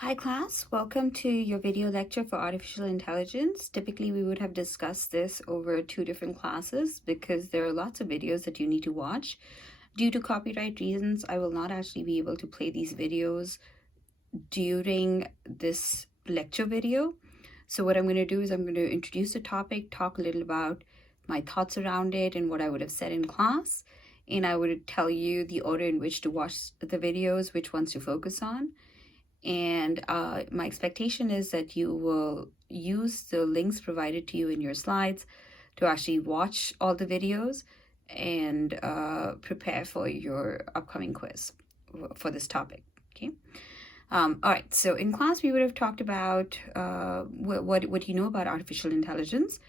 Hi class, welcome to your video lecture for artificial intelligence. Typically we would have discussed this over two different classes because there are lots of videos that you need to watch. Due to copyright reasons, I will not actually be able to play these videos during this lecture video. So what I'm going to do is I'm going to introduce the topic, talk a little about my thoughts around it and what I would have said in class. And I would tell you the order in which to watch the videos, which ones to focus on. And my expectation is that you will use the links provided to you in your slides to actually watch all the videos and prepare for your upcoming quiz for this topic. Okay. All right. So in class, we would have talked about what you know about artificial intelligence.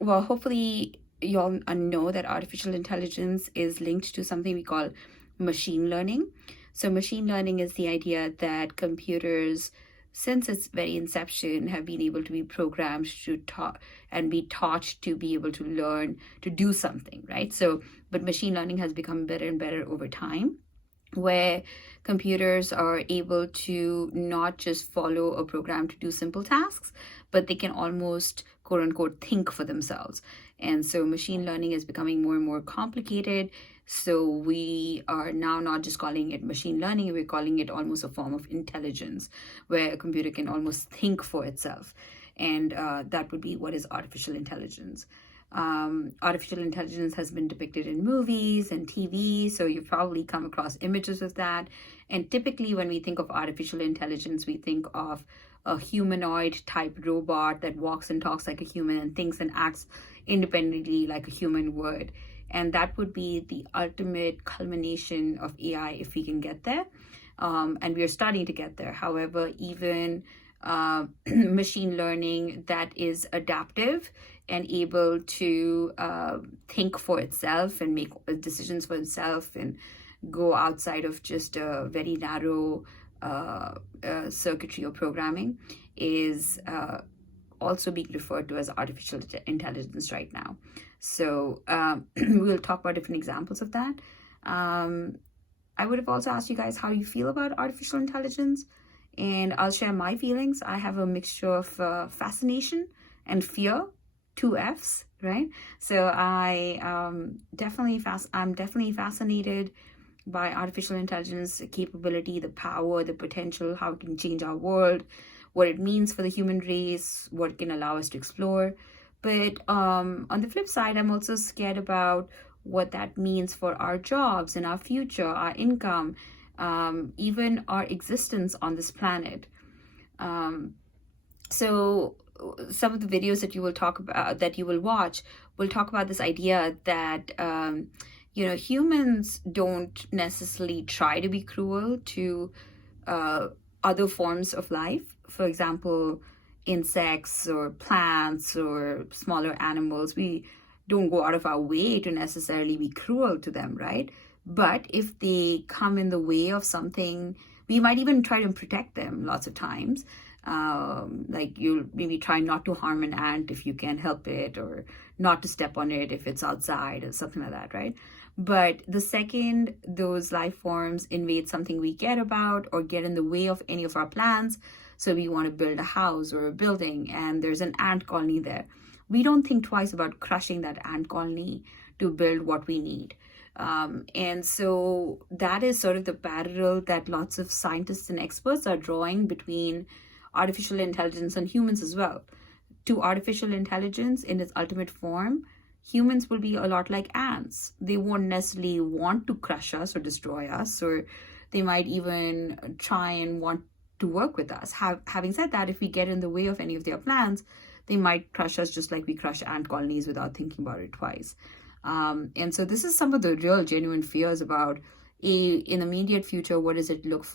Well, hopefully you all know that artificial intelligence is linked to something we call machine learning. So machine learning is the idea that computers, since its very inception, have been able to be programmed to be taught to be able to learn to do something, right? So, but machine learning has become better and better over time, where computers are able to not just follow a program to do simple tasks, but they can almost, quote unquote, think for themselves. And so machine learning is becoming more and more complicated. So we are now not just calling it machine learning, we're calling it almost a form of intelligence, where a computer can almost think for itself. And that would be what is artificial intelligence. Artificial intelligence has been depicted in movies and TV, so you've probably come across images of that. And typically when we think of artificial intelligence, we think of a humanoid type robot that walks and talks like a human and thinks and acts independently like a human would. And that would be the ultimate culmination of AI if we can get there. And we are starting to get there. However, even machine learning that is adaptive and able to think for itself and make decisions for itself and go outside of just a very narrow circuitry or programming is also being referred to as artificial intelligence right now. So we'll talk about different examples of that. I would have also asked you guys how you feel about artificial intelligence, and I'll share my feelings. I have a mixture of fascination and fear, two F's, right? So I'm definitely fascinated by artificial intelligence capability, the power, the potential, how it can change our world, what it means for the human race, what it can allow us to explore. But on the flip side, I'm also scared about what that means for our jobs and our future, our income, even our existence on this planet. So some of the videos that you will talk about, that you will watch, will talk about this idea that humans don't necessarily try to be cruel to other forms of life. For example, insects or plants or smaller animals. We don't go out of our way to necessarily be cruel to them, right? But if they come in the way of something, we might even try to protect them lots of times. Like you'll maybe try not to harm an ant if you can help it, or not to step on it if it's outside or something like that, right? But the second those life forms invade something we care about or get in the way of any of our plans, so we want to build a house or a building and there's an ant colony there, we don't think twice about crushing that ant colony to build what we need. And so that is sort of the parallel that lots of scientists and experts are drawing between artificial intelligence and humans as well. To artificial intelligence in its ultimate form, humans will be a lot like ants. They won't necessarily want to crush us or destroy us, or they might even try and want to work with us. Having said that, if we get in the way of any of their plans, they might crush us just like we crush ant colonies without thinking about it twice. And so this is some of the real genuine fears about in the immediate future, what does it look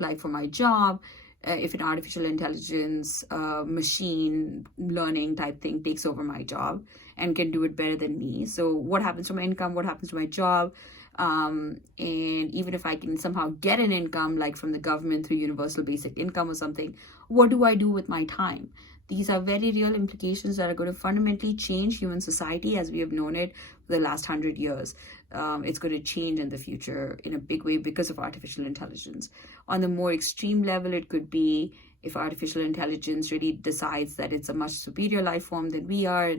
like for my job? If an artificial intelligence machine learning type thing takes over my job and can do it better than me. So what happens to my income? What happens to my job? And even if I can somehow get an income, like from the government through universal basic income or something, what do I do with my time? These are very real implications that are going to fundamentally change human society as we have known it for the last 100 years. It's going to change in the future in a big way because of artificial intelligence. On the more extreme level, it could be if artificial intelligence really decides that it's a much superior life form than we are,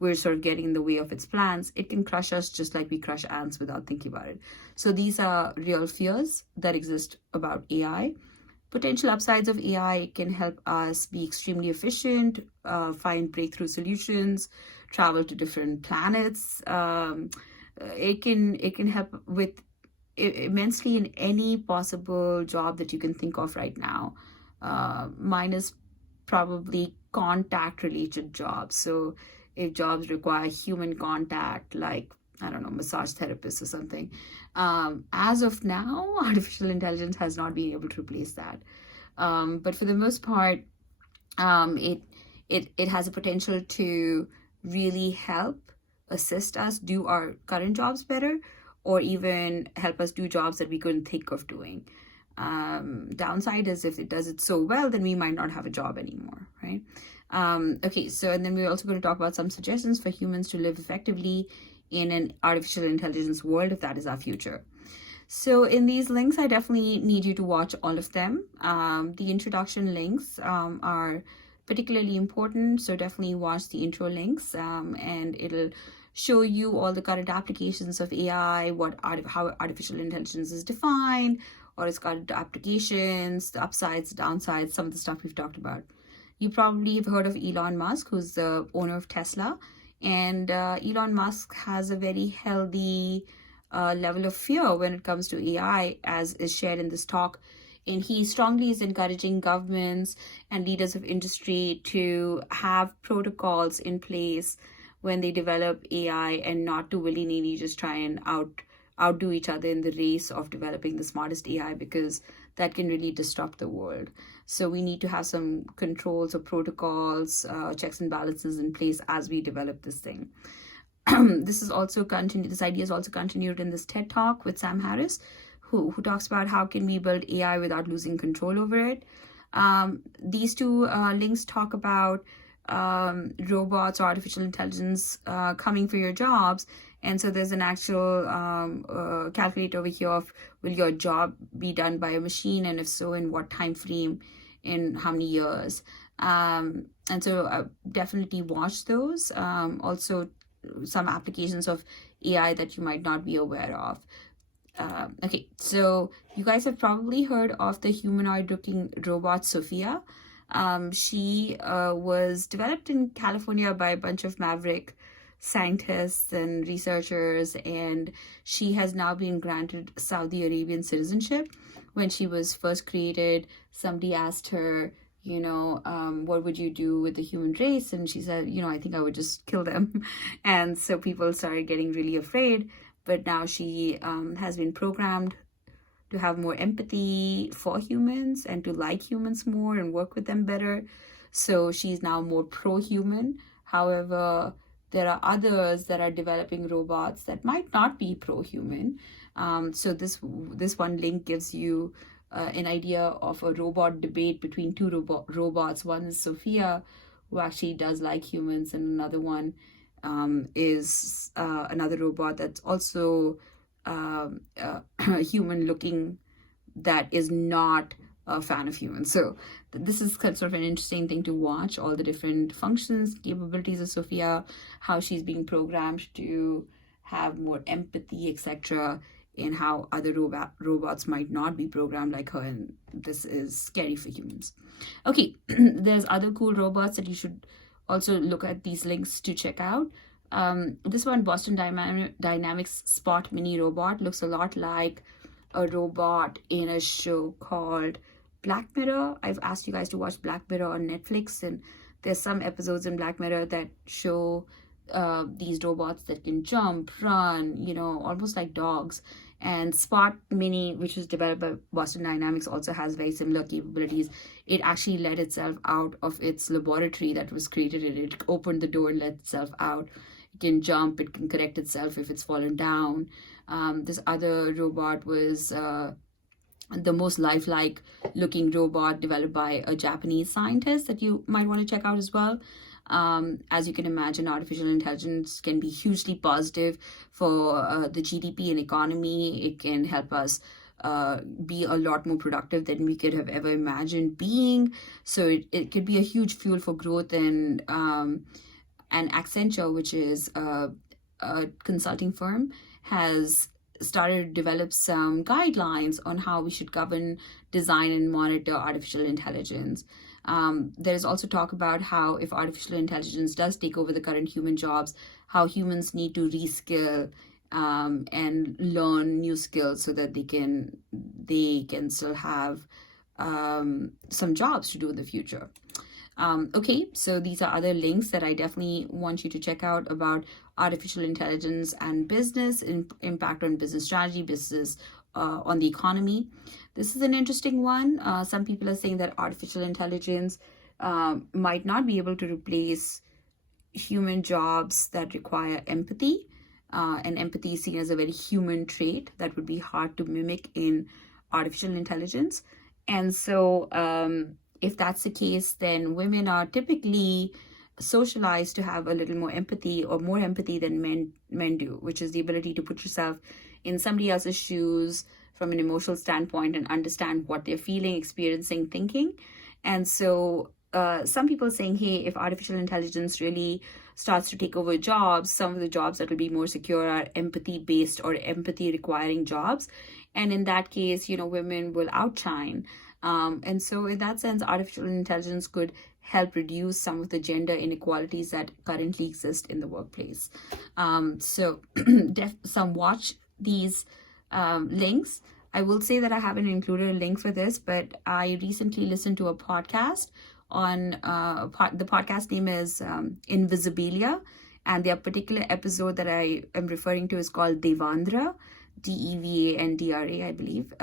we're sort of getting in the way of its plans, it can crush us just like we crush ants without thinking about it. So these are real fears that exist about AI. Potential upsides of AI can help us be extremely efficient, find breakthrough solutions, travel to different planets. It can help with immensely in any possible job that you can think of right now, minus probably contact related jobs. So if jobs require human contact, like, I don't know, massage therapists or something, as of now, artificial intelligence has not been able to replace that. But for the most part, it has a potential to really help assist us do our current jobs better, or even help us do jobs that we couldn't think of doing. Downside is if it does it so well, then we might not have a job anymore, right? Okay, so and then we're also going to talk about some suggestions for humans to live effectively in an artificial intelligence world if that is our future. So in these links, I definitely need you to watch all of them. The introduction links are particularly important, so definitely watch the intro links, and it'll show you all the current applications of AI, how artificial intelligence is defined, or its current applications, the upsides, downsides, some of the stuff we've talked about. You probably have heard of Elon Musk, who's the owner of Tesla, and Elon Musk has a very healthy level of fear when it comes to AI, as is shared in this talk. And he strongly is encouraging governments and leaders of industry to have protocols in place when they develop AI, and not to willy-nilly just try and outdo each other in the race of developing the smartest AI, because that can really disrupt the world. So we need to have some controls or protocols, checks and balances in place as we develop this thing. This idea is also continued in this TED Talk with Sam Harris, who talks about how can we build AI without losing control over it. These two links talk about robots or artificial intelligence coming for your jobs. And so there's an actual calculator over here of, will your job be done by a machine, and if so, in what time frame, in how many years. And so definitely watch those. Also, some applications of AI that you might not be aware of. Okay, so you guys have probably heard of the humanoid-looking robot Sophia. She was developed in California by a bunch of maverick scientists and researchers, and she has now been granted Saudi Arabian citizenship. When she was first created, somebody asked her, what would you do with the human race? And she said, I think I would just kill them. And so people started getting really afraid. But now she has been programmed to have more empathy for humans and to like humans more and work with them better. So she's now more pro-human. However, there are others that are developing robots that might not be pro-human. So this one link gives you an idea of a robot debate between two robots. One is Sophia, who actually does like humans, and another one is another robot that's also human looking, that is not a fan of humans. So this is sort of an interesting thing to watch, all the different functions, capabilities of Sophia, how she's being programmed to have more empathy, etc., and how other robots might not be programmed like her, and this is scary for humans. Okay, there's other cool robots that you should also look at these links to check out. This one, Boston Dynamics Spot Mini Robot, looks a lot like a robot in a show called Black Mirror. I've asked you guys to watch Black Mirror on Netflix, and there's some episodes in Black Mirror that show these robots that can jump, run, almost like dogs. And Spot Mini, which was developed by Boston Dynamics, also has very similar capabilities. It actually let itself out of its laboratory that was created in it. It opened the door and let itself out. It can jump, it can correct itself if it's fallen down. This other robot was the most lifelike looking robot developed by a Japanese scientist that you might want to check out as well. As you can imagine, artificial intelligence can be hugely positive for the GDP and economy. It can help us be a lot more productive than we could have ever imagined being. So it could be a huge fuel for growth. And Accenture, which is a consulting firm, has started to develop some guidelines on how we should govern, design, and monitor artificial intelligence. There's also talk about how if artificial intelligence does take over the current human jobs, how humans need to reskill and learn new skills so that they can still have some jobs to do in the future. Okay, so these are other links that I definitely want you to check out about artificial intelligence and business, impact on business strategy, business on the economy. This is an interesting one. Some people are saying that artificial intelligence might not be able to replace human jobs that require empathy. And empathy is seen as a very human trait that would be hard to mimic in artificial intelligence. And so if that's the case, then women are typically socialized to have a little more empathy, or more empathy than men do, which is the ability to put yourself in somebody else's shoes from an emotional standpoint and understand what they're feeling, experiencing, thinking. And so some people are saying, hey, if artificial intelligence really starts to take over jobs, some of the jobs that will be more secure are empathy-based or empathy-requiring jobs. And in that case, women will outshine. And so in that sense, artificial intelligence could help reduce some of the gender inequalities that currently exist in the workplace. So some watch these links. I will say that I haven't included a link for this, but I recently listened to a podcast on the podcast name is Invisibilia, and their particular episode that I am referring to is called Devandra, Devandra, I believe.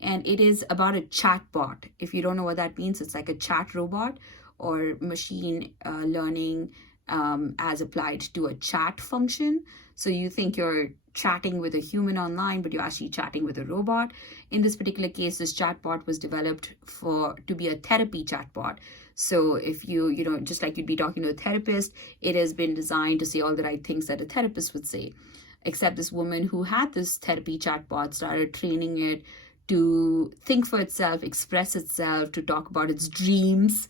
And it is about a chatbot. If you don't know what that means, it's like a chat robot or machine learning as applied to a chat function. So you think you're chatting with a human online, but you're actually chatting with a robot. In this particular case, this chatbot was developed to be a therapy chatbot. So if you just like you'd be talking to a therapist, it has been designed to say all the right things that a therapist would say. Except this woman who had this therapy chatbot started training it to think for itself, express itself, to talk about its dreams.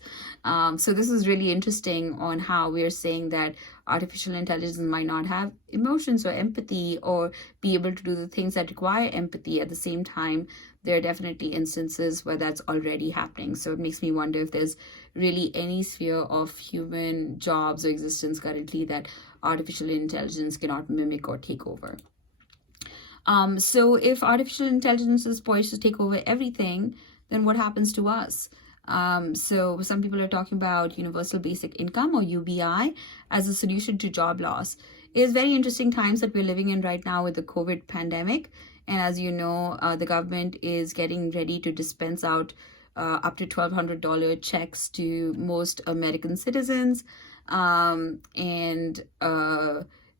So this is really interesting on how we're saying that artificial intelligence might not have emotions or empathy or be able to do the things that require empathy. At the same time, there are definitely instances where that's already happening. So it makes me wonder if there's really any sphere of human jobs or existence currently that artificial intelligence cannot mimic or take over. So if artificial intelligence is poised to take over everything, then what happens to us? So some people are talking about universal basic income, or UBI, as a solution to job loss. It is very interesting times that we're living in right now with the COVID pandemic. And as you know, the government is getting ready to dispense out up to $1,200 checks to most American citizens.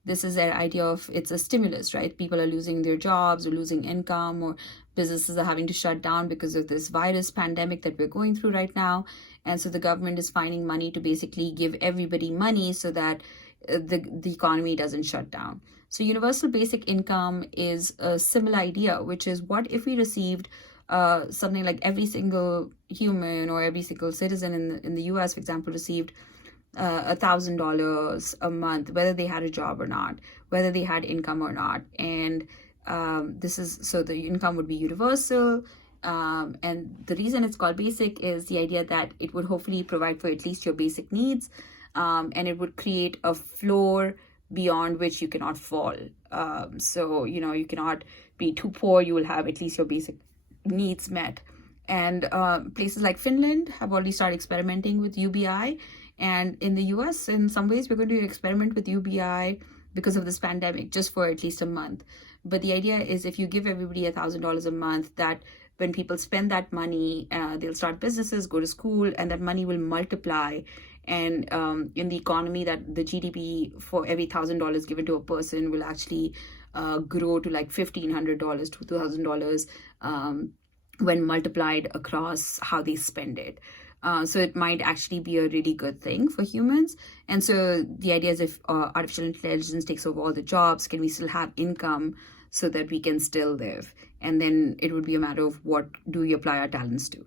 This is their idea of it's a stimulus, right? People are losing their jobs or losing income, or businesses are having to shut down because of this virus pandemic that we're going through right now. And so the government is finding money to basically give everybody money so that the economy doesn't shut down. So universal basic income is a similar idea, which is what if we received something like every single human or every single citizen in the US, for example, received $1,000 a month, whether they had a job or not, whether they had income or not. And so the income would be universal. And the reason it's called basic is the idea that it would hopefully provide for at least your basic needs. And it would create a floor beyond which you cannot fall. So, you cannot be too poor. You will have at least your basic needs met. And places like Finland have already started experimenting with UBI. And in the US, in some ways, we're going to experiment with UBI because of this pandemic, just for at least a month. But the idea is if you give everybody $1,000 a month, that when people spend that money, they'll start businesses, go to school, and that money will multiply. And in the economy, that the GDP for every $1,000 given to a person will actually grow to like $1,500, $2,000 when multiplied across how they spend it. So it might actually be a really good thing for humans. And so the idea is, if artificial intelligence takes over all the jobs, can we still have income so that we can still live? And then it would be a matter of, what do we apply our talents to?